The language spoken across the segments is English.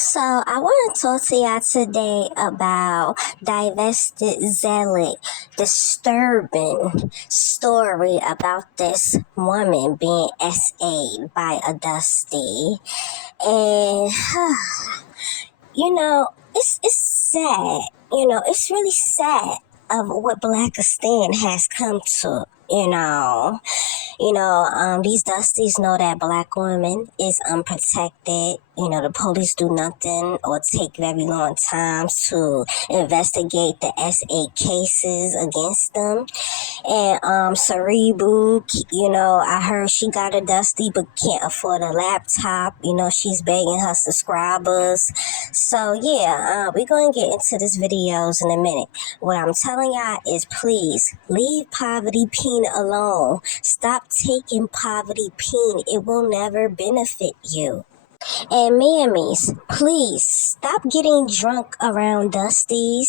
So I want to talk to y'all today about Divested Zealot, disturbing story about this woman being SA'd by a Dusty. And it's sad. It's really sad of what Blackistan has come to. These Dusties know that Black women is unprotected. The police do nothing or take very long times to investigate the SA cases against them. And Cerebral, I heard she got a Dusty but can't afford a laptop. She's begging her subscribers. So yeah, we're going to get into this videos in a minute. What I'm telling y'all is please leave poverty peen alone. Stop taking poverty peen. It will never benefit you. And mammies, please stop getting drunk around Dusties.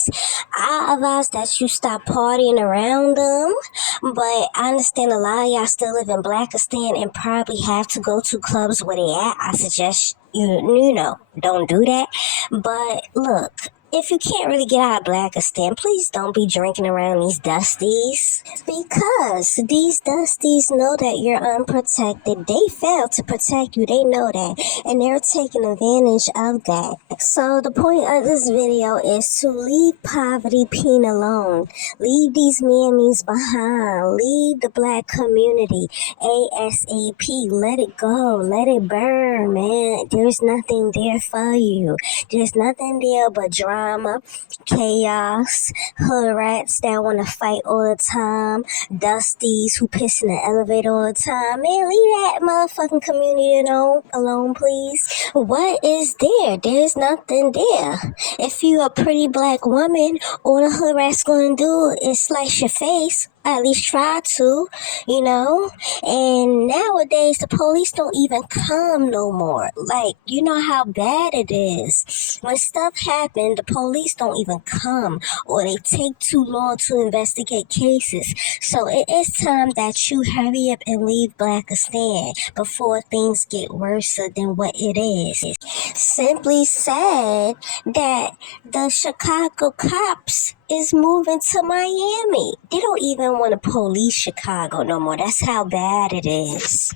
I advise that you stop partying around them, but I understand a lot of y'all still live in Blackistan and probably have to go to clubs where they at. I suggest don't do that. But look, if you can't really get out of Blackistan, please don't be drinking around these Dusties. Because these Dusties know that you're unprotected. They failed to protect you. They know that. And they're taking advantage of that. So the point of this video is to leave poverty peen alone. Leave these mammies behind. Leave the Black community. ASAP. Let it go. Let it burn, man. There's nothing there for you. There's nothing there but drama, chaos, hood rats that want to fight all the time, Dusties who piss in the elevator all the time. Man, leave that motherfucking community alone, please. What is there? There's nothing there. If you a pretty Black woman, all the hood rats gonna do is slice your face. At least try to, And nowadays, the police don't even come no more. Like, you know how bad it is. When stuff happens, the police don't even come, or they take too long to investigate cases. So it is time that you hurry up and leave Blackistan before things get worse than what it is. Simply said that the Chicago cops is moving to Miami. They don't even want to police Chicago no more. That's how bad it is.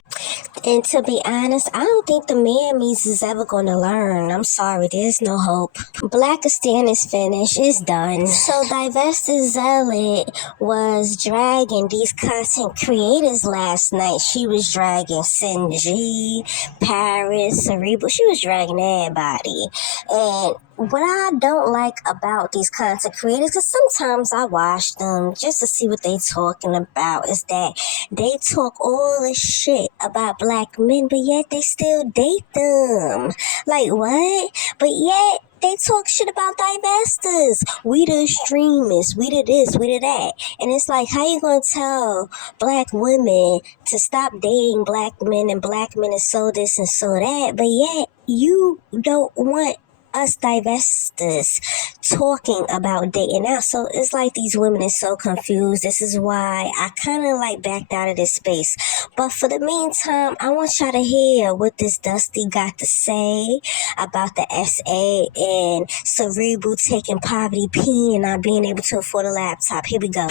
And to be honest, I don't think the mammies is ever going to learn. I'm sorry, there's no hope. Blackistan is finished. It's done. So Divested Zealot was dragging these content creators last night. She was dragging Sinji, Paris, Cerebral. She was dragging everybody. And what I don't like about these content creators, because sometimes I watch them just to see what they talking about, is that they talk all this shit about Black men, but yet they still date them. Like, what? But yet they talk shit about divestors. We the extremists. We the this. We the that. And it's like, how you gonna tell Black women to stop dating Black men and Black men is so this and so that, but yet you don't want us divestors talking about dating out. So it's like these women are so confused. This is why I kind of like backed out of this space. But for the meantime, I want y'all to hear what this Dusty got to say about the SA and Cerebral taking poverty peen and not being able to afford a laptop. Here we go.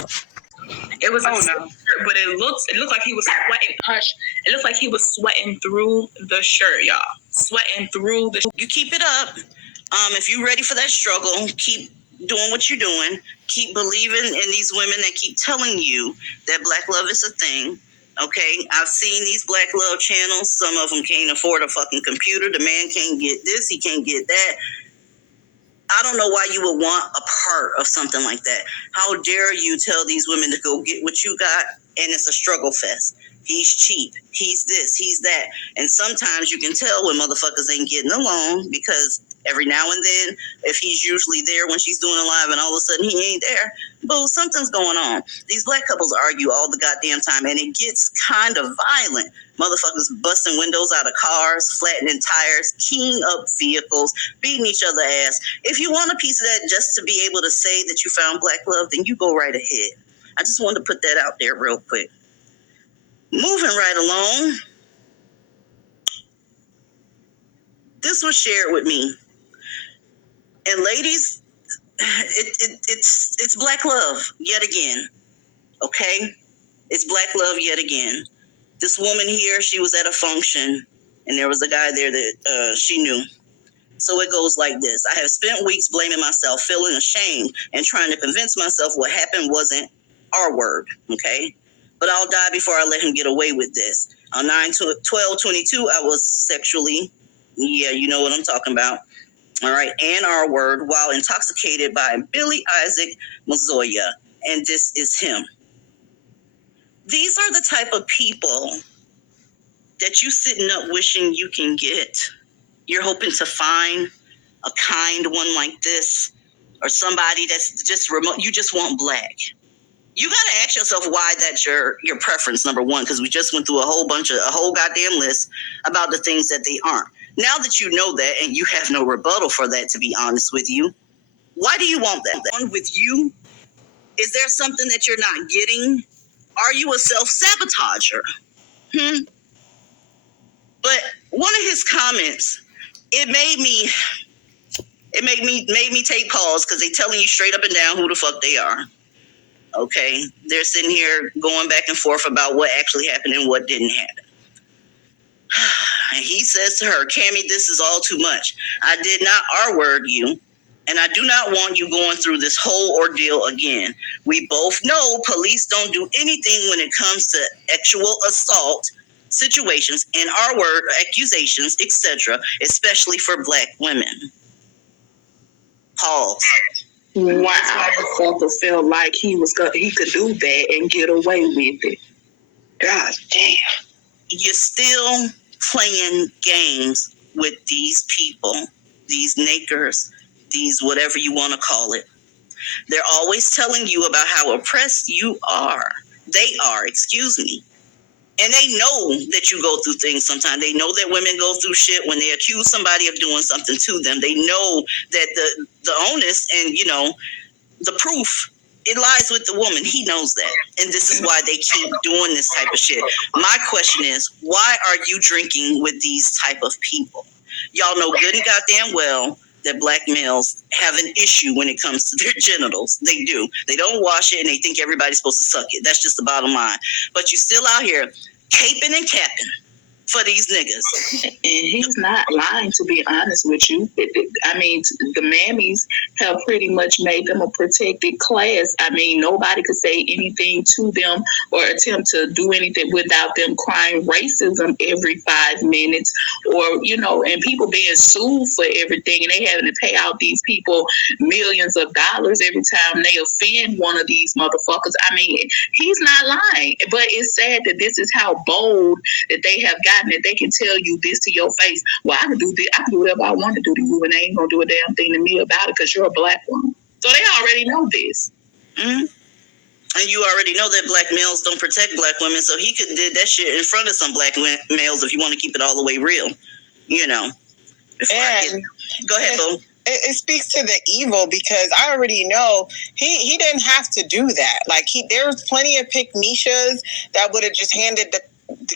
It was but it looked like he was sweating. It looked like he was sweating through the shirt, y'all. Sweating through the. You keep it up. If you're ready for that struggle, keep doing what you're doing. Keep believing in these women that keep telling you that Black love is a thing. Okay, I've seen these Black love channels. Some of them can't afford a fucking computer. The man can't get this. He can't get that. I don't know why you would want a part of something like that. How dare you tell these women to go get what you got, and it's a struggle fest. He's cheap. He's this. He's that. And sometimes you can tell when motherfuckers ain't getting along because every now and then, if he's usually there when she's doing a live and all of a sudden he ain't there, boo, something's going on. These Black couples argue all the goddamn time, and it gets kind of violent. Motherfuckers busting windows out of cars, flattening tires, keying up vehicles, beating each other ass. If you want a piece of that just to be able to say that you found Black love, then you go right ahead. I just wanted to put that out there real quick. Moving right along. This was shared with me And ladies, it's black love yet again. Okay? It's black love yet again. This woman here, she was at a function, and there was a guy there that she knew. So it goes like this. I have spent weeks blaming myself, feeling ashamed, and trying to convince myself what happened wasn't our word, okay? But I'll die before I let him get away with this. On 9/12/22, I was sexually, yeah, you know what I'm talking about, all right, and our word, while intoxicated by Billy Isaac Mazoya, and this is him. These are the type of people that you sitting up wishing you can get. You're hoping to find a kind one like this, or somebody that's just remote. You just want black. You got to ask yourself why that's your preference, number one, because we just went through a whole goddamn list about the things that they aren't. Now that you know that, and you have no rebuttal for that, to be honest with you, why do you want that? On with you? Is there something that you're not getting? Are you a self-sabotager? But one of his comments, it made me take pause, because they telling you straight up and down who the fuck they are. Okay, they're sitting here going back and forth about what actually happened and what didn't happen. And he says to her, Cammie, this is all too much. I did not R-word you, and I do not want you going through this whole ordeal again. We both know police don't do anything when it comes to sexual assault situations and R-word accusations, etc., especially for black women. Pause. Wow. Motherfucker felt like he could do that and get away with it. God damn. You're still playing games with these people, these nakers, these whatever you want to call it. They're always telling you about how oppressed you are. They are, excuse me. And they know that you go through things sometimes. They know that women go through shit when they accuse somebody of doing something to them. They know that the onus and, the proof, it lies with the woman. He knows that. And this is why they keep doing this type of shit. My question is, why are you drinking with these type of people? Y'all know good and goddamn well that black males have an issue when it comes to their genitals. They do. They don't wash it, and they think everybody's supposed to suck it. That's just the bottom line. But you still out here caping and capping for these niggas. And he's not lying, to be honest with you. I mean, the mammies have pretty much made them a protected class. I mean, nobody could say anything to them or attempt to do anything without them crying racism every 5 minutes, or, and people being sued for everything, and they having to pay out these people millions of dollars every time they offend one of these motherfuckers. I mean, he's not lying, but it's sad that this is how bold that they have gotten, that they can tell you this to your face. Well, I can do this, I can do whatever I want to do to you, and they ain't gonna do a damn thing to me about it because you're a black woman. So they already know this. Mm-hmm. And you already know that black males don't protect black women, so he could did that shit in front of some black males if you want to keep it all the way real, Go ahead, Boo. It speaks to the evil, because I already know he didn't have to do that. Like, there's plenty of pick Mishas that would have just handed the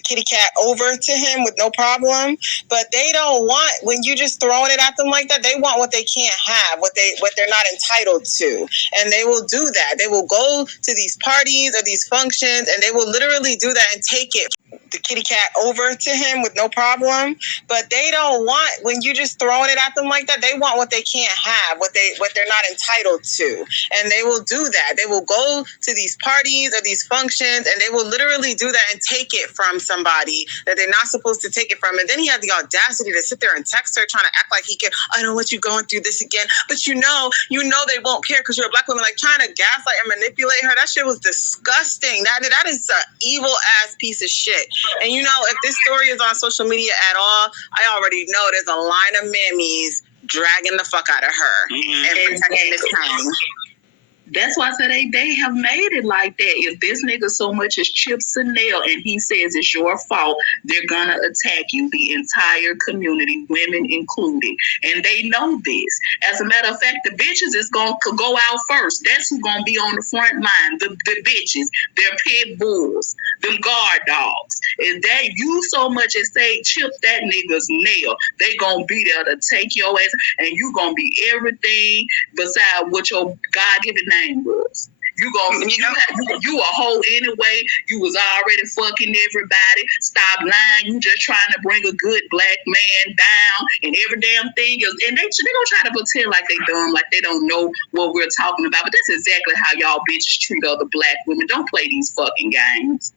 kitty cat over to him with no problem, but they don't want, when you just throwing it at them like that, they want what they can't have, what they're not entitled to, and they will do that. They will go to these parties or these functions, and they will literally do that and take it, the kitty cat, over to him with no problem. But they don't want, when you just throwing it at them like that, they want what they can't have, what they're not entitled to, and they will do that. They will go to these parties or these functions, and they will literally do that and take it from somebody that they're not supposed to take it from. And then he had the audacity to sit there and text her, trying to act like he can, I don't want you going through this again. But you know they won't care because you're a black woman, like trying to gaslight and manipulate her. That shit was disgusting. That is an evil ass piece of shit. And if this story is on social media at all, I already know there's a line of mammies dragging the fuck out of her and protecting this time. That's why I said they have made it like that. If this nigga so much as chips a nail and he says it's your fault, they're gonna attack you, the entire community, women included. And they know this. As a matter of fact, the bitches is gonna go out first. That's who's gonna be on the front line. The bitches, they're pit bulls, them guard dogs. If they you so much as say chip that nigga's nail, they gonna be there to take your ass, and you gonna be everything beside what your God-given name was. You a hoe anyway. You was already fucking everybody. Stop lying. You just trying to bring a good black man down, and every damn thing is. And they gonna try to pretend like they dumb, like they don't know what we're talking about. But that's exactly how y'all bitches treat other black women. Don't play these fucking games.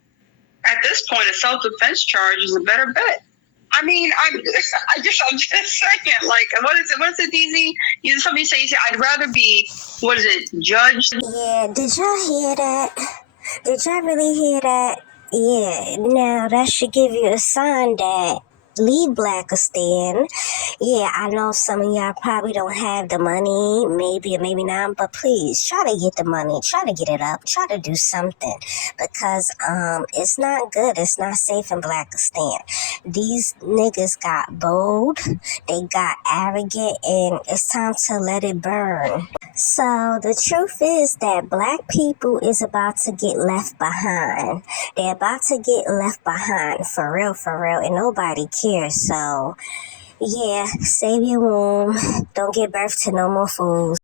At this point, a self-defense charge is a better bet. I mean, I'm just saying, like, what is it, DZ? You somebody say, I'd rather be, what is it, judged? Yeah, did y'all hear that? Did y'all really hear that? Yeah, now that should give you a sign that leave Blackistan. Yeah, I know some of y'all probably don't have the money, maybe or maybe not, but please try to get the money, try to get it up, try to do something, because it's not good, it's not safe in Blackistan. These niggas got bold, they got arrogant, and it's time to let it burn. So the truth is that black people is about to get left behind. They're about to get left behind for real, and nobody cares. So yeah, save your womb. Don't give birth to no more fools.